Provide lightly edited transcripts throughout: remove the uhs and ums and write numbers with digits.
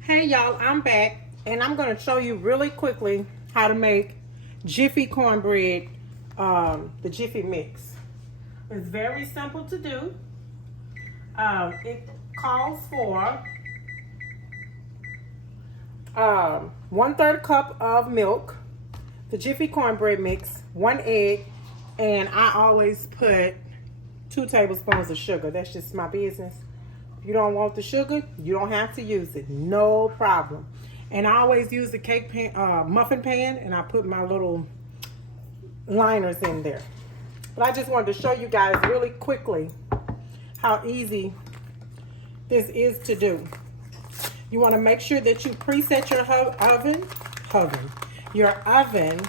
Hey y'all, I'm back and I'm going to show you really quickly how to make Jiffy cornbread, the Jiffy mix. It's very simple to do. It calls for 1/3 cup of milk, the Jiffy cornbread mix, 1 egg, and I always put 2 tablespoons of sugar. That's just my business. If you don't want the sugar, you don't have to use it. No problem. And I always use the cake pan, muffin pan, and I put my little liners in there. But I just wanted to show you guys really quickly how easy this is to do. You want to make sure that you preset your oven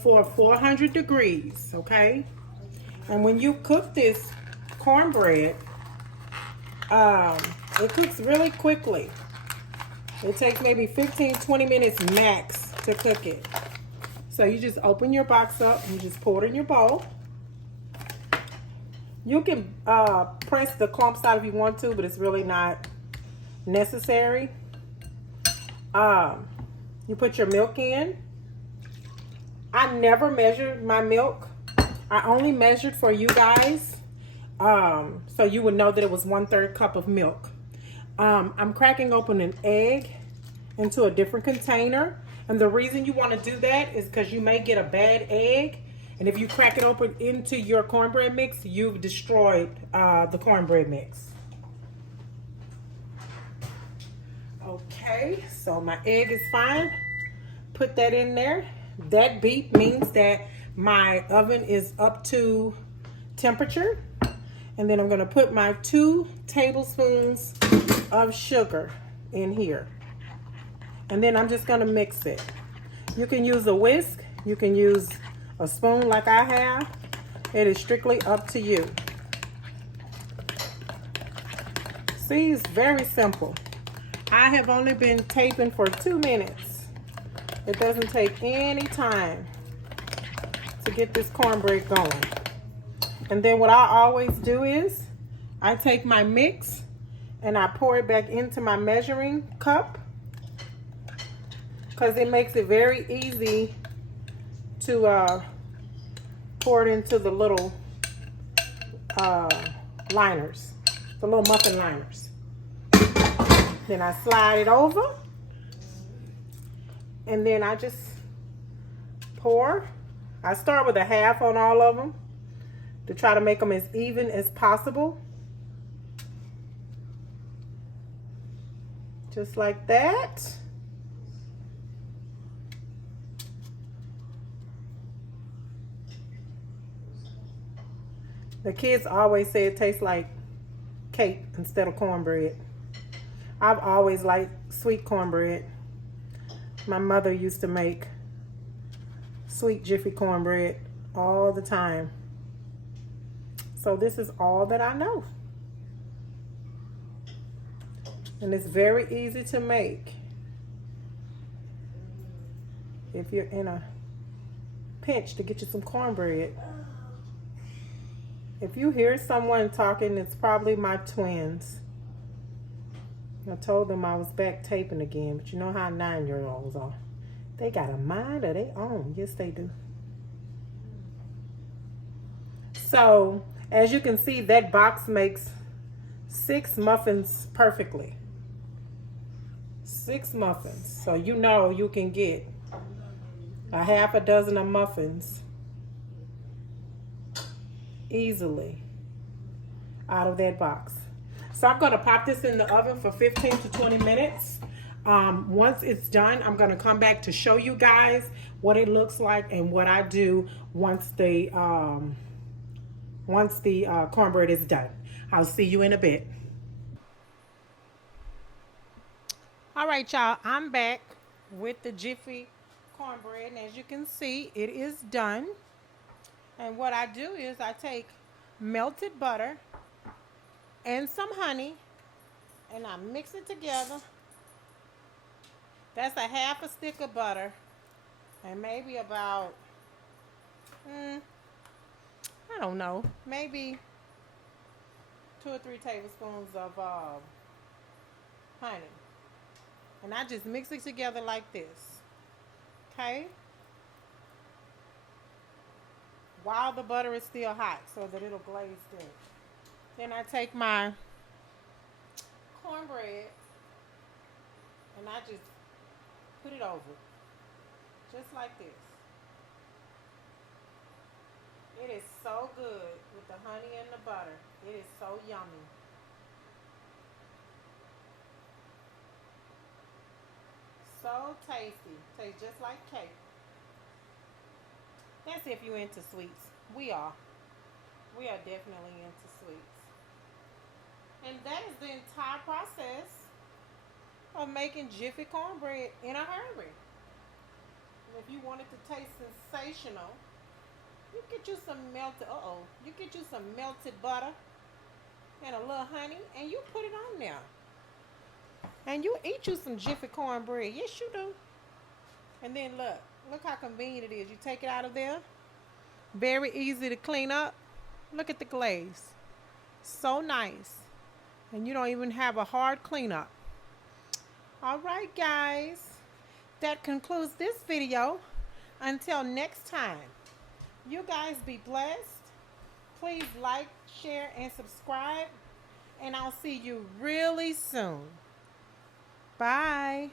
for 400 degrees, okay? And when you cook this cornbread, it cooks really quickly. It takes maybe 15-20 minutes max to cook it. So you just open your box up and you just pour it in your bowl. You can press the clumps out if you want to, but it's really not necessary. You put your milk in. I never measured my milk. I only measured for you guys, so you would know that it was 1/3 cup of milk. I'm cracking open an egg into a different container, and the reason you want to do that is because you may get a bad egg, and if you crack it open into your cornbread mix, you've destroyed the cornbread mix. Okay, so my egg is fine. Put that in there. That beep means that my oven is up to temperature. And then I'm going to put my 2 tablespoons of sugar in here. And then I'm just going to mix it. You can use a whisk. You can use a spoon like I have. It is strictly up to you. See, it's very simple. I have only been taping for 2 minutes. It doesn't take any time to get this cornbread going. And then what I always do is I take my mix and I pour it back into my measuring cup, because it makes it very easy to pour it into the little liners, the little muffin liners. Then I slide it over, and then I just pour. I start with a half on all of them to try to make them as even as possible. Just like that. The kids always say it tastes like cake instead of cornbread. I've always liked sweet cornbread. My mother used to make sweet Jiffy cornbread all the time. So this is all that I know. And it's very easy to make if you're in a pinch to get you some cornbread. If you hear someone talking, it's probably my twins. I told them I was back taping again, but you know how 9-year-olds are. They got a mind of their own. Yes, they do. So, as you can see, that box makes 6 muffins perfectly. 6 muffins. So you know you can get a half a dozen of muffins easily out of that box. So I'm going to pop this in the oven for 15 to 20 minutes. Once it's done, I'm going to come back to show you guys what it looks like and what I do once the cornbread is done. I'll see you in a bit. All right, y'all, I'm back with the Jiffy cornbread, and as you can see, it is done. And what I do is I take melted butter and some honey, and I mix it together. That's a half a stick of butter, and maybe about, I don't know, maybe 2 or 3 tablespoons of honey. And I just mix it together like this. Okay? While the butter is still hot so that it'll glaze in. Then I take my cornbread and I just put it over. Just like this. It is so good with the honey and the butter. It is so yummy. So tasty. Tastes just like cake. That's if you're into sweets. We are. We are definitely into sweets. And that is the entire process of making Jiffy cornbread in a hurry. And if you want it to taste sensational, you get you some melted, you get you some melted butter and a little honey and you put it on there. And you eat you some Jiffy cornbread. Yes, you do. And then look how convenient it is. You take it out of there. Very easy to clean up. Look at the glaze. So nice. And you don't even have a hard cleanup. All right, guys. That concludes this video. Until next time. You guys be blessed. Please like, share, and subscribe. And I'll see you really soon. Bye.